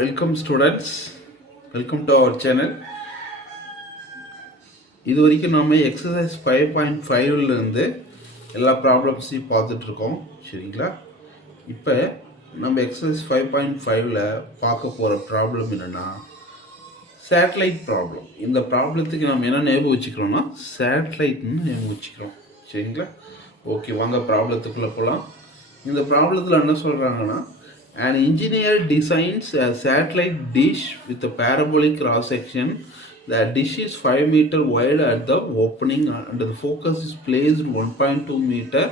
Welcome students, welcome to our channel. இது வரைக்கும் நம்ம எக்ஸசைஸ் 5.5லேருந்து எல்லா ப்ராப்ளம்ஸையும் பார்த்துட்ருக்கோம், சரிங்களா? இப்போ நம்ம எக்ஸசைஸ் 5.5ல் பார்க்க போகிற ப்ராப்ளம் என்னென்னா சேட்டலைட் ப்ராப்ளம். இந்த ப்ராப்ளத்துக்கு நம்ம என்ன ஞாபகம் வச்சுக்கிறோம்னா சேட்டலைட்னு ஞாபகம் வச்சுக்கிறோம், சரிங்களா? ஓகே, வாங்க ப்ராப்ளத்துக்குள்ளே போகலாம். இந்த ப்ராப்ளத்தில் என்ன சொல்கிறாங்கன்னா, an engineer designs a satellite dish with a parabolic cross section. The dish is 5 meter wide at the opening and the focus is placed 1.2 meter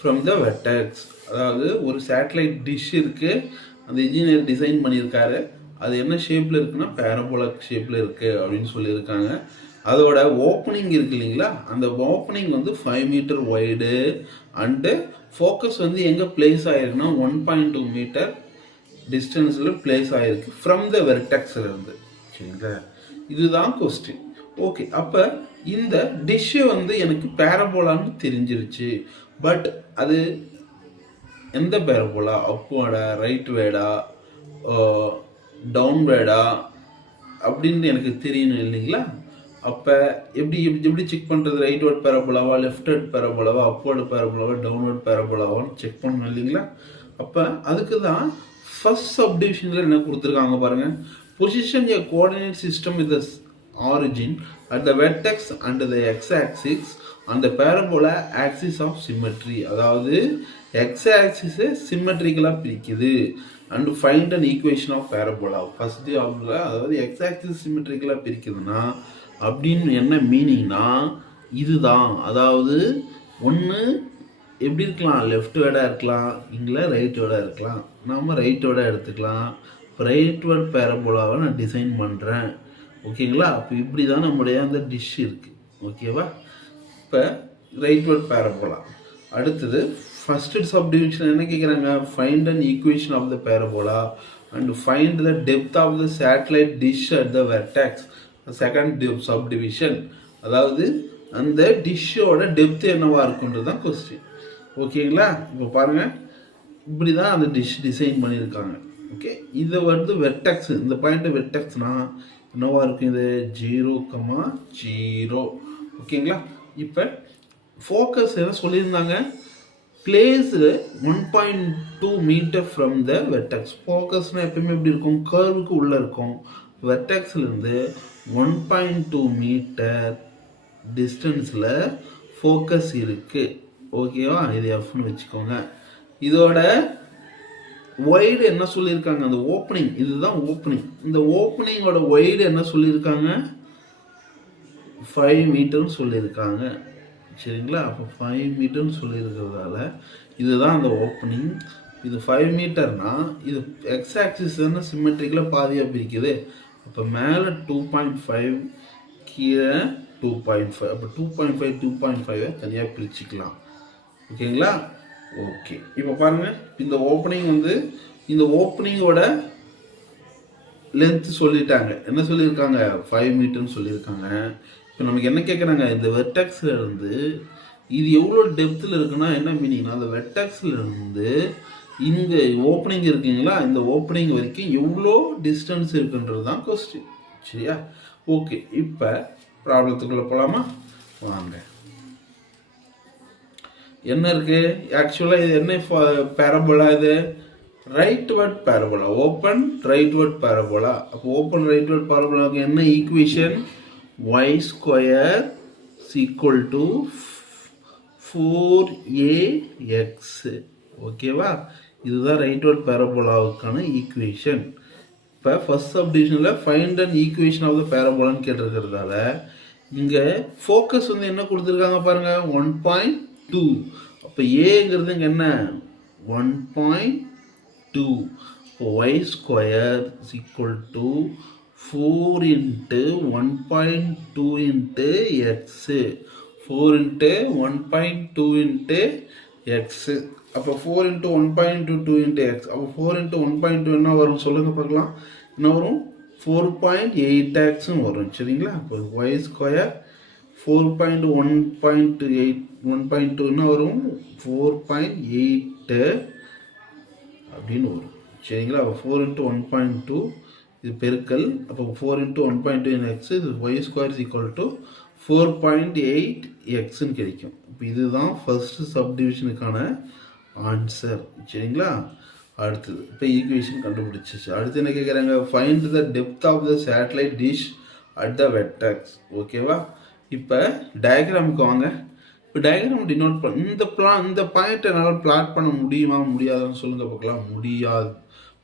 from the vertex. அதாவது ஒரு சேட்டலைட் டிஷ் இருக்குது, அந்த இன்ஜினியர் டிசைன் பண்ணியிருக்காரு. அது என்ன ஷேப்பில் இருக்குன்னா parabolic ஷேப்பில் இருக்குது அப்படின்னு சொல்லியிருக்காங்க. அதோட ஓப்பனிங் இருக்குது இல்லைங்களா, அந்த ஓப்பனிங் வந்து 5 மீட்டர் வைடு அண்டு ஃபோக்கஸ் வந்து எங்கே பிளேஸ் ஆகிருக்குன்னா 1.2 மீட்டர் டிஸ்டன்ஸில் பிளேஸ் ஆகிருக்கு ஃப்ரம் த வெர்டெக்ஸில் இருந்து, சரிங்களா? இதுதான் கொஸ்டின். ஓகே, அப்போ இந்த டிஷ்ஷு வந்து எனக்கு பேரபோலான்னு தெரிஞ்சிருச்சு. பட் அது எந்த பேரபோலா, அப்வேர்டா, ரைட் வேர்டா, டவுன் வேர்டா அப்படின்னு எனக்கு தெரியணும் இல்லைங்களா? அப்போ எப்படி செக் பண்ணுறது? ரைட் வேர்ட் பேரபோலாவா, லெஃப்ட் வேர்ட் பேரபோலாவா, அப்வேர்டு பேரபோலாவா, டவுன்வேர்ட் பேரபோலாவான்னு செக் பண்ணணும் இல்லைங்களா? அப்போ அதுக்கு தான் ஃபர்ஸ்ட் சப்டிவிஷனில் என்ன கொடுத்துருக்காங்க பாருங்கள். Position a coordinate system with origin at the vertex and the x axis அந்த பேரபோலா ஆக்சிஸ் ஆஃப் சிமெட்ரி. அதாவது எக்ஸ் ஆக்சிஸை சிமெட்ரிக்கலாக பிரிக்குது. And find an equation of parabola. First அதாவது எக்ஸ் ஆக்சிஸ் சிமெட்ரிக்கலாக பிரிக்குதுன்னா அப்படின்னு என்ன மீனிங்னா இதுதான். அதாவது ஒன்று எப்படி இருக்கலாம், லெஃப்ட் வேர்டாக இருக்கலாம், இங்கே ரைட் வேர்டாக இருக்கலாம். நாம் ரைட் வேர்டாக எடுத்துக்கலாம். இப்போ ரைட் வேர்ட் பேரபோலாவை நான் டிசைன் பண்ணுறேன், ஓகேங்களா? அப்போ இப்படி தான் நம்முடைய அந்த டிஷ் இருக்குது, ஓகேவா? இப்போ ரைட் வேர்ட் பேரபோலா. அடுத்தது ஃபஸ்ட்டு சப்டிவிஷன் என்ன கேட்குறாங்க, find an equation of the parabola and find the depth of the satellite dish at the vertex. Second subdivision, அதாவது அந்த டிஷ்ஷோட டெப்த் என்னவா இருக்குன்றது தான் கொஸ்டின், ஓகேங்களா? இப்போ பாருங்கள், இப்படி தான் அந்த டிஷ் டிசைன் பண்ணியிருக்காங்க. ஓகே, இதை வந்து வெர்டெக்ஸ், இந்த பாயிண்ட் வெர்டெக்ஸ்னா என்னவா இருக்கும், இது 0,0, ஓகேங்களா? இப்போ ஃபோக்கஸ் என்ன சொல்லியிருந்தாங்க, placed 1.2 metre from the vertex. ஃபோக்கஸ்னால் எப்பயுமே எப்படி இருக்கும், கர்வுக்கு உள்ளே இருக்கும். வெர்டெக்ஸ்லேருந்து 1.2 மீட்டர் டிஸ்டன்ஸில் ஃபோக்கஸ் இருக்குது, ஓகேவா? இது எஃப்னு வச்சுக்கோங்க. இதோட ஒய்டு என்ன சொல்லியிருக்காங்க, அந்த ஓப்பனிங், இதுதான் ஓப்பனிங். இந்த ஓப்பனிங்கோட ஒய்டு என்ன சொல்லியிருக்காங்க, 5 மீட்டர்னு சொல்லியிருக்காங்க, சரிங்களா? அப்போ 5 மீட்டர்னு சொல்லியிருக்கிறதால இதுதான் அந்த ஓப்பனிங். இது 5 மீட்டர்னா இது எக்ஸ் ஆக்சிஸ்ன்னு சிமெட்ரிக்கில் பாதியாக பிரிக்குது. அப்போ மேலே 2.5, கீழே 2.5. அப்போ 2.5 2.5 தனியாக பிரிச்சுக்கலாம், ஓகேங்களா? ஓகே, இப்போ பாருங்கள், இந்த ஓப்பனிங் வந்து இந்த ஓப்பனிங்கோட லென்த் சொல்லிட்டாங்க. என்ன சொல்லியிருக்காங்க, 5 மீட்டர்னு சொல்லியிருக்காங்க. இப்போ நமக்கு என்ன கேட்குறாங்க, இந்த வெர்டெக்ஸில் இருந்து இது எவ்வளோ டெப்த்தில் இருக்குன்னா என்ன மீனிங்னா, அந்த வெர்டெக்ஸில் இருந்து இங்கே ஓப்பனிங் இருக்குங்களா, இந்த ஓப்பனிங் வரைக்கும் எவ்வளோ டிஸ்டன்ஸ் இருக்குன்றது தான் கொஸ்டின், சரியா? ஓகே, இப்போ ப்ராப்ளத்துக்குள்ளே போகலாமா? வாங்க. என்ன இருக்குது, ஆக்சுவலாக இது என்ன பேரபோலா, இது right word parabola, open right word parabola. அப்போ ஓப்பன் ரைட் வேர்ட் பேரபோலாவுக்கு என்ன equation, y square equal to 4ax, ஓகேவா? இதுதான் ரைட் வேர்ட் பேரபோலாவுக்கான ஈக்குவேஷன். இப்போ ஃபர்ஸ்ட் சப்டிவிஷனில் find and equation of the பேரபோலான்னு கேட்டிருக்கிறதால இங்கே ஃபோக்கஸ் வந்து என்ன கொடுத்துருக்காங்க பாருங்கள், 1.2. அப்போ ஏங்கிறது இங்கே என்ன, 1.2. இப்போ y square equal to 4 into 1.2 into x, 4 into 1.2 into x. அப்போ 4 இன்ட்டு 1.22 இன்ட்டு எக்ஸ். அப்போ 4 இன்ட்டு 1.2 என்ன வரும் சொல்லுங்கள் பார்க்கலாம், என்ன வரும், 4.8x வரும், சரிங்களா? அப்போ ஒய் ஸ்கொயர் 4.1.2 என்ன வரும், 4.8 அப்படின்னு வரும், சரிங்களா? 4 into 1.2 இது பெருக்கல், அப்போ 4 into 1.2 in x, இது y square is equal to 4.8 xன்னு கிடைக்கும். இப்போ இதுதான் ஃபர்ஸ்ட் சப்டிவிஷனுக்கான ஆன்சர். சரிங்களா? அடுத்தது இப்போ ஈக்குவேஷன் கண்டுபிடிச்சிச்சு. அடுத்து என்ன கேட்குறாங்க? Find the depth of the satellite dish at the vertex. ஓகேவா? இப்போ டயக்ராமுக்கு வாங்க. இப்போ டயக்ராம் டினோட் பண்ண இந்த பாயிண்ட் என்னால் பிளாட் பண்ண முடியுமா முடியாதுன்னு சொல்லுங்கள் பார்க்கலாம்.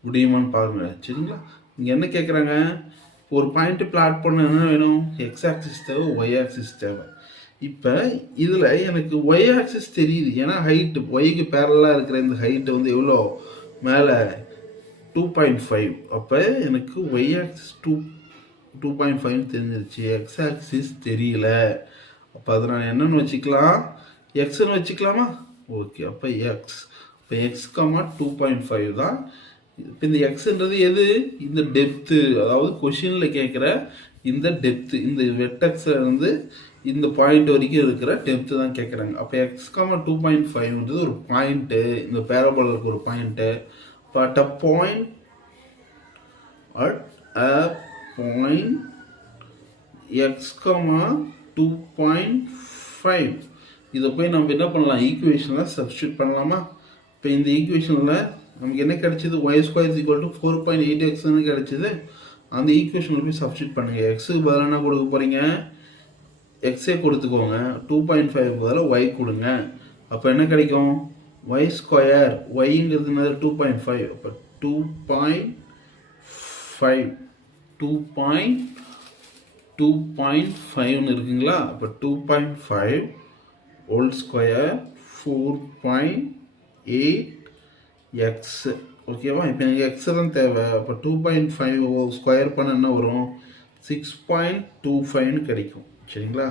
முடியுமான்னு பாருங்கள். சரிங்களா? இங்கே என்ன கேட்குறாங்க? ஒரு பாயிண்ட்டு பிளாட் பண்ண என்ன வேணும்? எக்ஸ் ஆக்சிஸ் தேவை, ஒய் ஆக்சிஸ் தேவை. இப்போ இதில் எனக்கு ஒய் ஆக்சிஸ் தெரியுது, ஏன்னா ஹைட்டு ஒய்க்கு பேரலாக இருக்கிற இந்த ஹைட்டு வந்து எவ்வளோ மேலே 2.5. அப்போ எனக்கு ஒய் ஆக்சிஸ் 2.5 தெரிஞ்சிருச்சு. எக்ஸ் ஆக்சிஸ் தெரியல. அப்போ அதை நான் என்னென்னு வச்சுக்கலாம்? எக்ஸ்ன்னு வச்சுக்கலாமா? ஓகே. அப்போ எக்ஸ், இப்போ எக்ஸ் 2.5 தான். இப்போ இந்த எக்ஸ்ன்றது எது? இந்த டெப்த்து, அதாவது கொஷினில் கேட்குற இந்த டெப்த்து, இந்த வெர்டெக்ஸில் இருந்து இந்த பாயிண்ட் வரைக்கும் இருக்கிற டெப்த்து தான் கேட்குறாங்க. அப்போ எக்ஸ் 2.5ன்றது ஒரு பாயிண்ட்டு, இந்த பேரபோலுக்கு ஒரு point. But a point X 2.5 இதை போய் நம்ம என்ன பண்ணலாம்? ஈக்குவேஷனில் சப்ஸ்டியூட் பண்ணலாமா? இப்போ இந்த ஈக்குவேஷனில் நமக்கு என்ன கிடைச்சிது? y square is equal to 4.8xன்னு கிடைச்சிது. அந்த ஈக்குவேஷனில் போய் சப்ஸ்டியூட் பண்ணுங்கள். எக்ஸுக்கு பதிலாக என்ன கொடுக்க போகிறீங்க? எக்ஸே கொடுத்துக்கோங்க. 2.5 பதிலாக ஒய் கொடுங்க. அப்போ என்ன கிடைக்கும்? y ஸ்கொயர், ஒய்ங்கிறது என்னது? 2.5. அப்போ 2.5ன்னு இருக்குங்களா? அப்போ 2.5 ஹோல் ஸ்கொயர் 4.8 எக்ஸ். ஓகேவா? இப்போ எனக்கு எக்ஸ் தான் தேவை. அப்போ 2.5 ஸ்கொயர் பண்ண என்ன வரும்? 6.25ன்னு கிடைக்கும். சரிங்களா?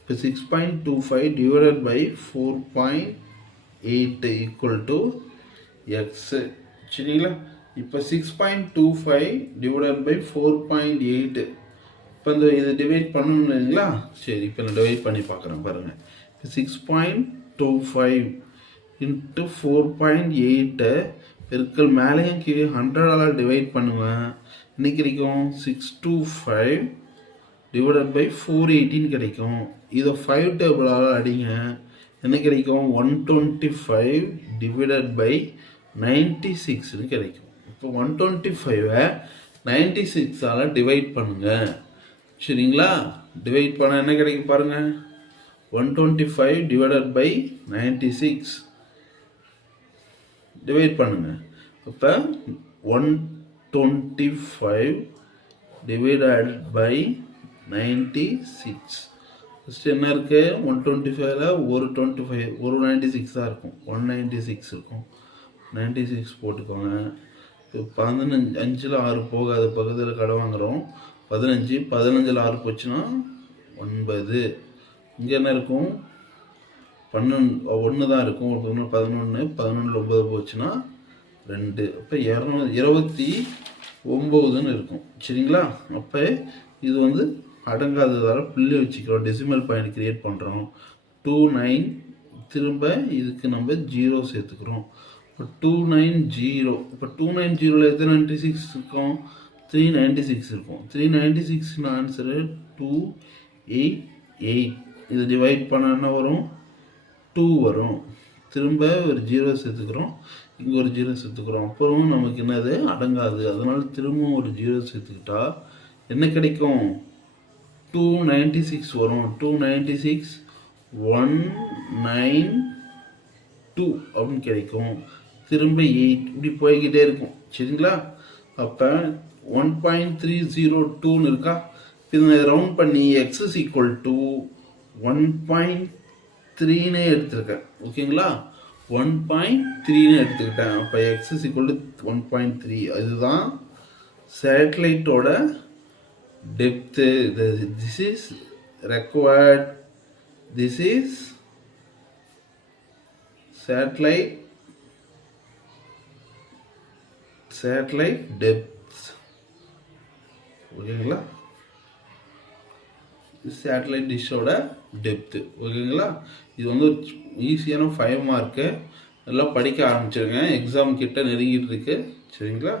இப்போ 6.25 divided by 4.8 equal to x. சரிங்களா? இப்போ 6.25 டிவைடட் பை 4.8. இப்போ இந்த இது டிவைட் பண்ணணும் இல்லைங்களா? சரி, இப்போ நான் டிவைட் பண்ணி பார்க்குறேன் பாருங்கள். இப்போ 6.25 இன்ட்டு 4.8 பெருக்கல் மேலேயும் கீழே 100ஆல் டிவைட் பண்ணுவேன். என்ன கிடைக்கும்? 625 டிவைடட் பை 418 கிடைக்கும். இதை 5 டேபிளால் அடிங்க. என்ன கிடைக்கும்? 125 டிவைடட் பை 96ன்னு கிடைக்கும். இப்போ 125ஐ 96ஆல் டிவைட் பண்ணுங்க. சரிங்களா? டிவைட் பண்ண என்ன கிடைக்கும் பாருங்கள். 125 டிவைடட் பை 96 டிவைட் பண்ணுங்க. அப்போ 125 டிவைடட் பை 96. ஃபஸ்ட்டு என்ன இருக்குது? 125ல் ஒரு 96 தான் இருக்கும். 196 இருக்கும். 96 போட்டுக்கோங்க. இப்போ 15 5ல் 6 போகாத பகுதியில் கடை வாங்குகிறோம். 15 15ல் 6 போச்சுன்னா 9. இங்கே என்ன இருக்கும்? 1 தான் இருக்கும். 11 11ல் 9 போச்சுன்னா 2. அப்போ 229ன்னு இருக்கும். சரிங்களா? அப்போ இது வந்து அடங்காததால் புள்ளி வச்சுக்கிறோம். டெசிமல் பாயிண்ட் கிரியேட் பண்ணுறோம். 29 திரும்ப இதுக்கு நம்ம 0 சேர்த்துக்கிறோம். இப்போ 290. இப்போ 290ல் எத்தனை 96 இருக்கும்? 396 இருக்கும். 396 ஆன்சரு 288. இது டிவைட் பண்ண என்ன வரும்? 2 வரும். திரும்ப ஒரு 0 சேர்த்துக்கிறோம். இங்கே ஒரு 0 சேர்த்துக்கிறோம். அப்புறம் நமக்கு என்னது? அடங்காது. அதனால திரும்பவும் ஒரு 0 சேர்த்துக்கிட்டா என்ன கிடைக்கும்? 296 வரும். 296 192 அப்படின்னு கிடைக்கும். திரும்ப 8 இப்படி போய்கிட்டே இருக்கும். சரிங்களா? அப்போ 1.302ன்னு இருக்கா? இதை ரவுண்ட் பண்ணி எக்ஸ் இஸ் ஈக்குவல் டு 1.3ன்னு எடுத்துருக்கேன். ஓகேங்களா? 1.3ன்னு எடுத்துக்கிட்டேன். அப்போ எக்ஸ் இஸ் ஈக்குவல் டு 1.3. அதுதான் சேட்டலைட்டோட depth. This is required. This is satellite depth. ஓகேங்களா? சேட்டலைட் டிஷ்ஷோட டெப்த்து. ஓகேங்களா? இது வந்து ஒரு ஈஸியான 5 மார்க்கு. எல்லாம் படிக்க ஆரம்பிச்சிருங்க. எக்ஸாம் கிட்ட நெருங்கிட்டு இருக்கு. சரிங்களா?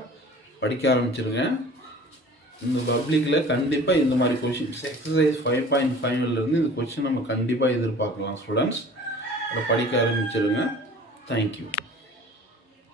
படிக்க ஆரம்பிச்சிருங்க. இந்த பப்ளிக்கில் கண்டிப்பாக இந்த மாதிரி கொஷின்ஸ் எக்ஸசைஸ் 5.5லேருந்து இந்த கொஷின் நம்ம கண்டிப்பாக எதிர்பார்க்கலாம் ஸ்டூடெண்ட்ஸ். அதை படிக்க ஆரம்பிச்சிருங்க. தேங்க்யூ.